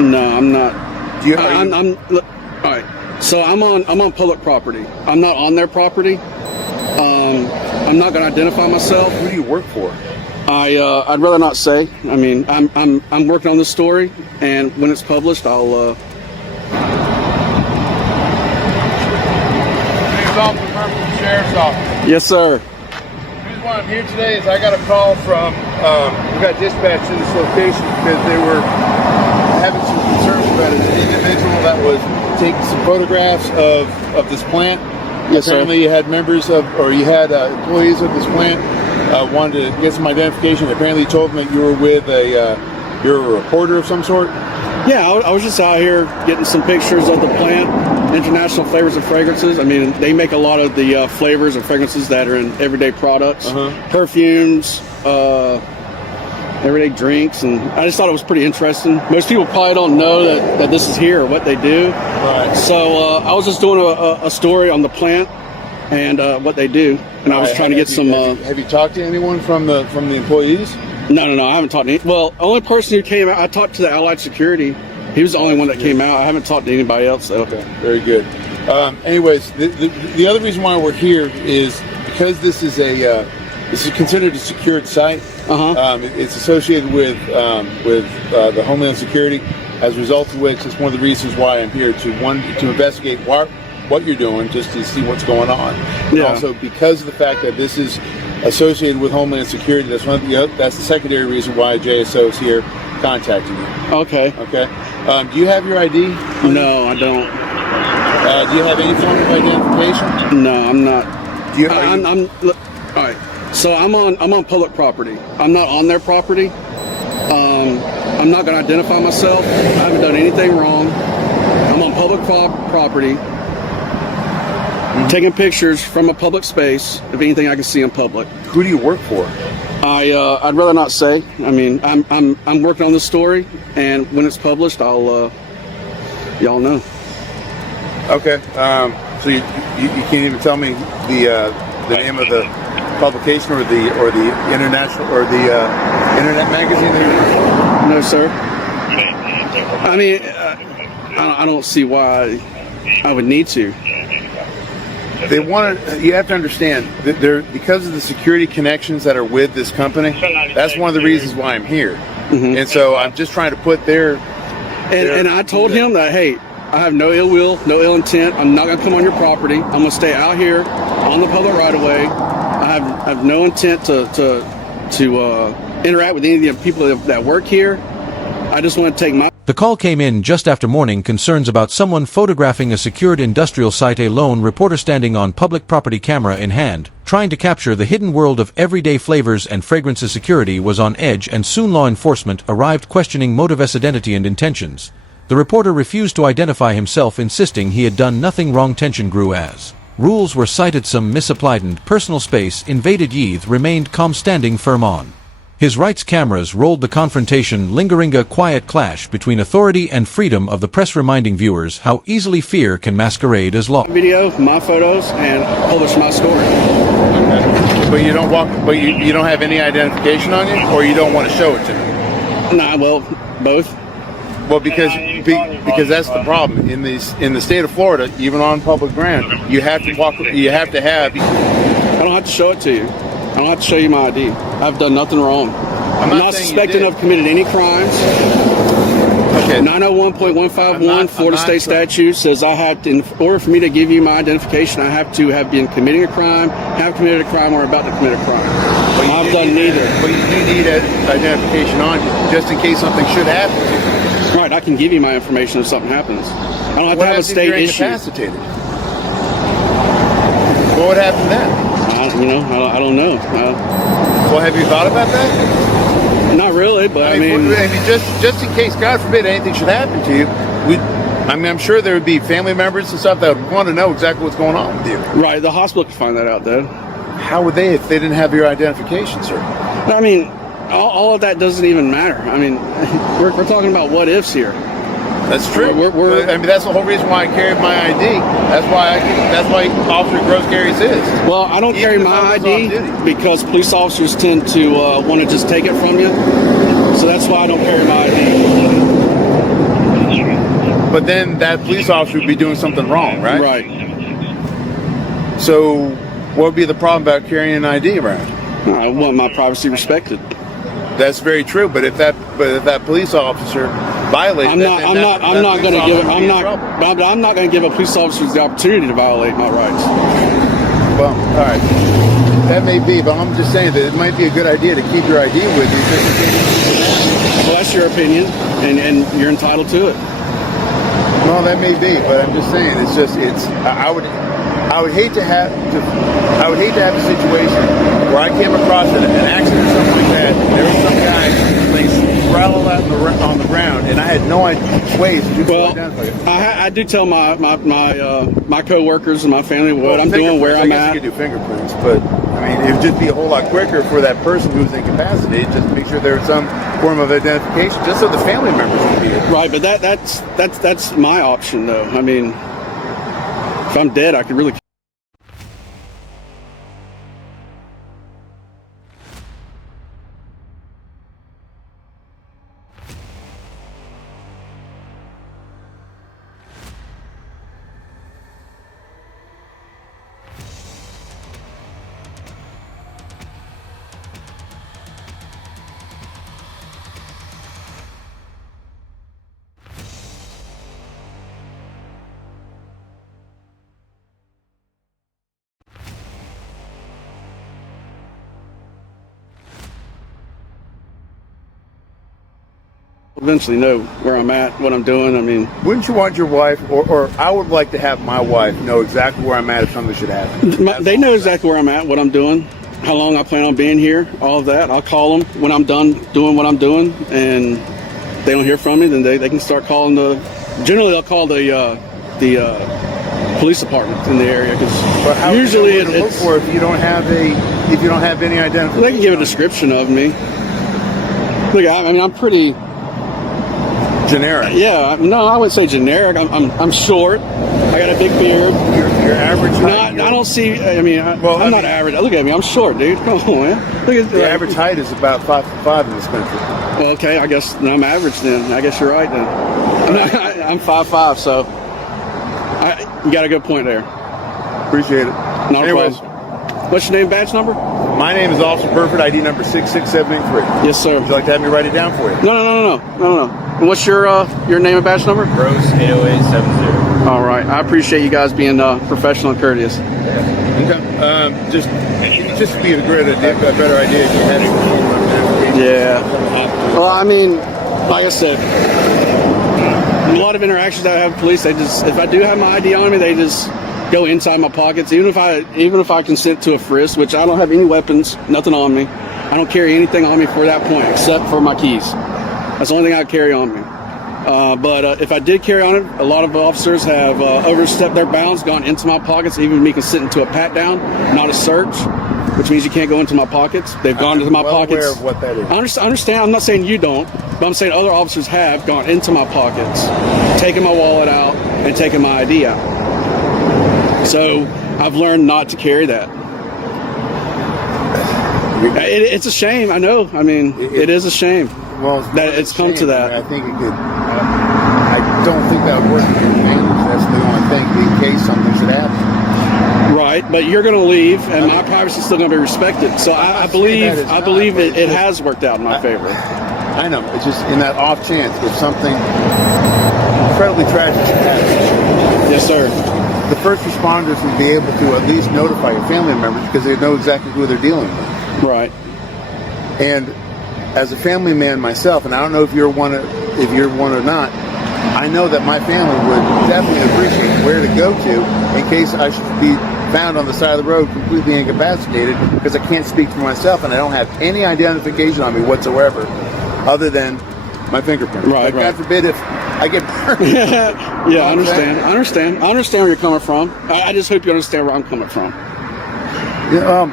No, I'm not. I'm all right. So I'm on public property. I'm not on their property. I'm not going to identify myself. Who do you work for? I'd rather not say. I mean, I'm working on this story, and when it's published, I'll. Sheriff's Office. Yes, sir. The reason why I'm here today is I got a call from, we got dispatched to this location because they were having some concerns about an individual that was taking some photographs of this plant. Yes, apparently sir. You had members of, or you had employees of this plant wanted to get some identification. Apparently you told them that you were with you're a reporter of some sort. Yeah, I was just out here getting some pictures of the plant. International Flavors and Fragrances. I mean, they make a lot of the flavors and fragrances that are in everyday products, perfumes, everyday drinks, and I just thought it was pretty interesting. Most people probably don't know that this is here or what they do. Right. So I was just doing a story on the plant and what they do, and I was trying to get some. Have you talked to anyone from the employees? No, I haven't talked to any. Well, the only person who came out, I talked to the Allied Security. He was the only one that came out. I haven't talked to anybody else, though. Okay, very good. Anyways, the other reason why we're here is because this is considered a secured site. It's associated with the Homeland Security. As a result of which, it's one of the reasons why I'm here to investigate what you're doing, just to see what's going on. And also because of the fact that this is associated with Homeland Security, that's the secondary reason why JSO is here contacting you. Okay. Do you have your ID? No, I don't. Do you have any form of identification? No, I'm not. Do you? All right. So I'm on public property. I'm not on their property. I'm not going to identify myself. I haven't done anything wrong. I'm on public property, taking pictures from a public space of anything I can see in public. Who do you work for? I'd rather not say. I mean, I'm working on this story, and when it's published, I'll y'all know. Okay. So you can't even tell me the name of the publication or the international or the internet magazine that you work for? No, sir. I mean, I don't see why I would need to. They want to. You have to understand that because of the security connections that are with this company. That's one of the reasons why I'm here. And so I'm just trying to put their. And I told him that, hey, I have no ill will, no ill intent. I'm not going to come on your property. I'm going to stay out here on the public right of way. I have no intent to interact with any of the people that work here. I just want to take my. The call came in just after morning concerns about someone photographing a secured industrial site. A lone reporter standing on public property, camera in hand, trying to capture the hidden world of everyday flavors and fragrances. Security was on edge, and soon law enforcement arrived, questioning motives, identity, and intentions. The reporter refused to identify himself, insisting he had done nothing wrong. Tension grew as rules were cited, some misapplied, and personal space invaded. Yeath remained calm, standing firm on his rights. Cameras rolled the confrontation, lingering, a quiet clash between authority and freedom of the press, reminding viewers how easily fear can masquerade as law. Video, my photos, and publish my story. Okay. But you don't you don't have any identification on you, or you don't want to show it to me? Nah, well, both. Well, because that's the problem in the state of Florida. Even on public ground, you have to walk. You have to have. I don't have to show it to you. I don't have to show you my ID. I've done nothing wrong. I'm not suspected of committed any crimes. Okay. 901.151 Florida State statute says I have to, in order for me to give you my identification, I have to have been committing a crime, have committed a crime, or about to commit a crime. I've done neither. But you do need identification on you, just in case something should happen to you. Right, I can give you my information if something happens. I don't have to have a state issue. Incapacitated? What would happen then? I don't know. Well, have you thought about that? Not really, but I mean just in case, God forbid, anything should happen to you, I'm sure there would be family members and stuff that would want to know exactly what's going on with you. Right, the hospital could find that out, though. How would they if they didn't have your identification, sir? I mean, all of that doesn't even matter. I mean, we're talking about what ifs here. That's true. I mean, that's the whole reason why I carry my ID. That's why Officer Gross carries his. Well, I don't carry my ID because police officers tend to want to just take it from you. So that's why I don't carry my ID. but then that police officer would be doing something wrong, right? Right. So what would be the problem about carrying an ID around? I want my privacy respected. That's very true. But if that police officer violates, I'm not going to give. I'm not going to give a police officer the opportunity to violate my rights. Well, all right, that may be, but I'm just saying that it might be a good idea to keep your ID with you just in case. Well, that's your opinion, and you're entitled to it. Well, that may be, but I'm just saying I would hate to have a situation where I came across an accident or something like that. There was some guy laying spraddled out on the ground, and I had no way to identify it. I do tell my coworkers and my family what I'm doing, where I'm at. I guess you could do fingerprints, but I mean, it would just be a whole lot quicker for that person who's incapacitated just to make sure there's some form of identification, just so the family members won't be here. Right, but that's my option, though. I mean, if I'm dead, I could really. Eventually know where I'm at, what I'm doing. I mean, wouldn't you want your wife, or I would like to have my wife know exactly where I'm at if something should happen? They know exactly where I'm at, what I'm doing, how long I plan on being here, all of that. I'll call them when I'm done doing what I'm doing, and if they don't hear from me, then they can start calling generally they'll call the police department in the area, because usually it's look for if you don't have any identification. They can give a description of me. Look, I mean, I'm pretty generic. Yeah, no, I wouldn't say generic. I'm short. I got a big beard. Your average height. I don't see. I mean, I'm not average. Look at me. I'm short, dude. Come on, man. Look at the average height is about 5'5" in this country. Well, okay, I guess I'm average then. I guess you're right then. I'm 5'5", so you got a good point there. Appreciate it. Not a problem. What's your name, badge number? My name is Officer Perfect, ID number 66783. Yes, sir. Would you like to have me write it down for you? No. And what's your name and badge number? Rose 80870. All right. I appreciate you guys being professional and courteous. Okay. Just to be a better idea if you had it. Yeah. Well, I mean, like I said, a lot of interactions that I have with police, if I do have my ID on me, they just go inside my pockets. Even if I consent to a frisk, which I don't have any weapons, nothing on me. I don't carry anything on me for that point except for my keys. That's the only thing I carry on me. But if I did carry on it, a lot of officers have overstepped their bounds, gone into my pockets, even me consenting to a pat down, not a search, which means you can't go into my pockets. They've gone into my pockets. Aware of what that is. I understand. I'm not saying you don't, but I'm saying other officers have gone into my pockets, taken my wallet out, and taken my ID out. So I've learned not to carry that. It's a shame. I know. I mean, it is a shame. Well, that it's come to that. I think it could. I don't think that would work in your advantage. That's the only thing in case something should happen. Right, but you're going to leave, and my privacy is still going to be respected. So I believe it has worked out in my favor. I know. It's just in that off chance if something incredibly tragic should happen. Yes, sir. The first responders would be able to at least notify your family members because they know exactly who they're dealing with. Right. And as a family man myself, and I don't know if you're one or not, I know that my family would definitely appreciate where to go to in case I should be found on the side of the road completely incapacitated because I can't speak for myself and I don't have any identification on me whatsoever other than my fingerprint. Right, God forbid if I get burned. Yeah, I understand. I understand where you're coming from. I just hope you understand where I'm coming from. Yeah,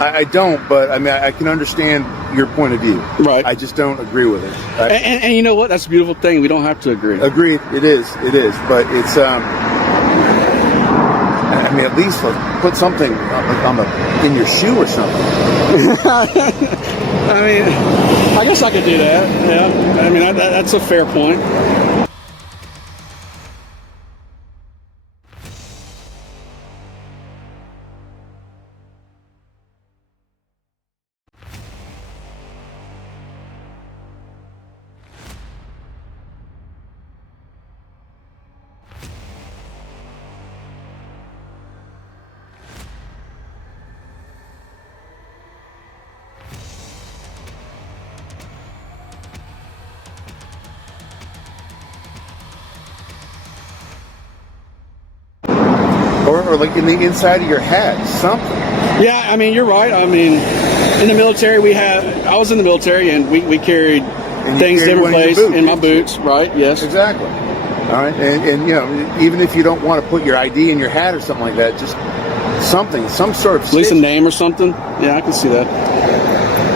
I don't, but I mean, I can understand your point of view. Right. I just don't agree with it. And you know what? That's a beautiful thing. We don't have to agree. Agreed. It is. But it's, I mean, at least put something in your shoe or something. I mean, I guess I could do that. Yeah. I mean, that's a fair point. or like in the inside of your hat, something. Yeah, I mean, you're right. I mean, in the military, I was in the military, and we carried things different places in my boots, right? Yes. Exactly. All right, and you know, even if you don't want to put your ID in your hat or something like that, just something, some sort of at least a name or something. Yeah, I can see that.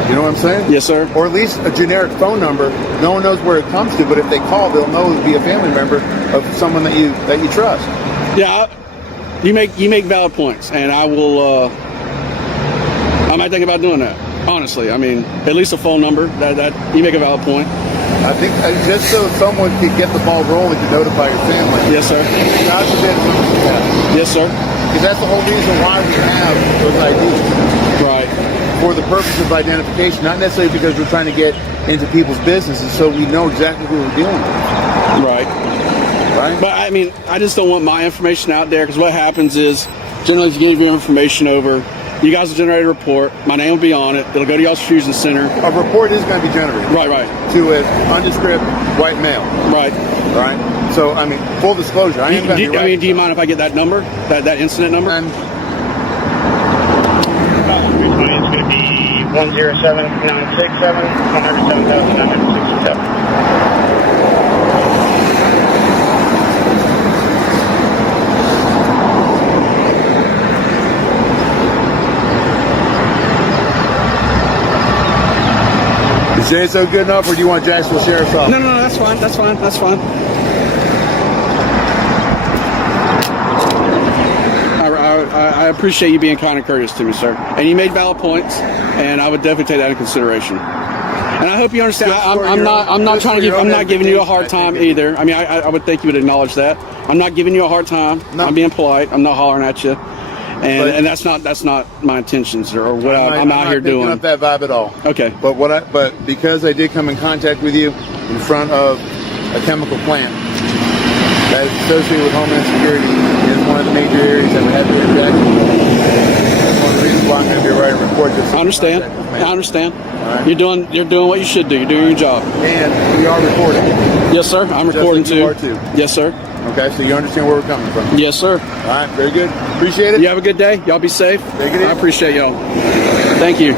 You know what I'm saying? Yes, sir. Or at least a generic phone number. No one knows where it comes to, but if they call, they'll know it'll be a family member of someone that you trust. Yeah, you make valid points, and I will. I might think about doing that. Honestly, I mean, at least a phone number. That you make a valid point. I think just so someone could get the ball rolling to notify your family. Yes, sir. God forbid something like that. Yes, sir. Because that's the whole reason why we have those IDs. Right. For the purpose of identification, not necessarily because we're trying to get into people's businesses, so we know exactly who we're dealing with. Right. Right? But I mean, I just don't want my information out there, because what happens is, generally, if you give your information over, you guys will generate a report. My name will be on it. It'll go to y'all's fusion center. A report is going to be generated. Right. To an undescript white male. Right. So, I mean, full disclosure. I am going to be right. I mean, do you mind if I get that number, that incident number? And It's going to be 107967, 107,967. is JSO good enough, or do you want Jacksonville Sheriff's Office? No, that's fine. That's fine. I appreciate you being kind and courteous to me, sir. And you made valid points, and I would definitely take that into consideration. And I hope you understand. I'm not giving you a hard time either. I mean, I would think you would acknowledge that. I'm not giving you a hard time. No. I'm being polite. I'm not hollering at you. And that's not my intentions or what I'm out here doing. I'm not picking up that vibe at all. Okay. But because I did come in contact with you in front of a chemical plant that is associated with Homeland Security is one of the major areas that we have to interact with. That's one of the reasons why I'm going to be writing a report. I understand. Right. You're doing what you should do. You're doing your job. And we are recording. Yes, sir. I'm recording Just like too. you are too. Yes, sir. Okay, so you understand where we're coming from. Yes, sir. All right, very good. Appreciate it. You have a good day. Y'all be safe. Take it easy. I appreciate y'all. Thank you.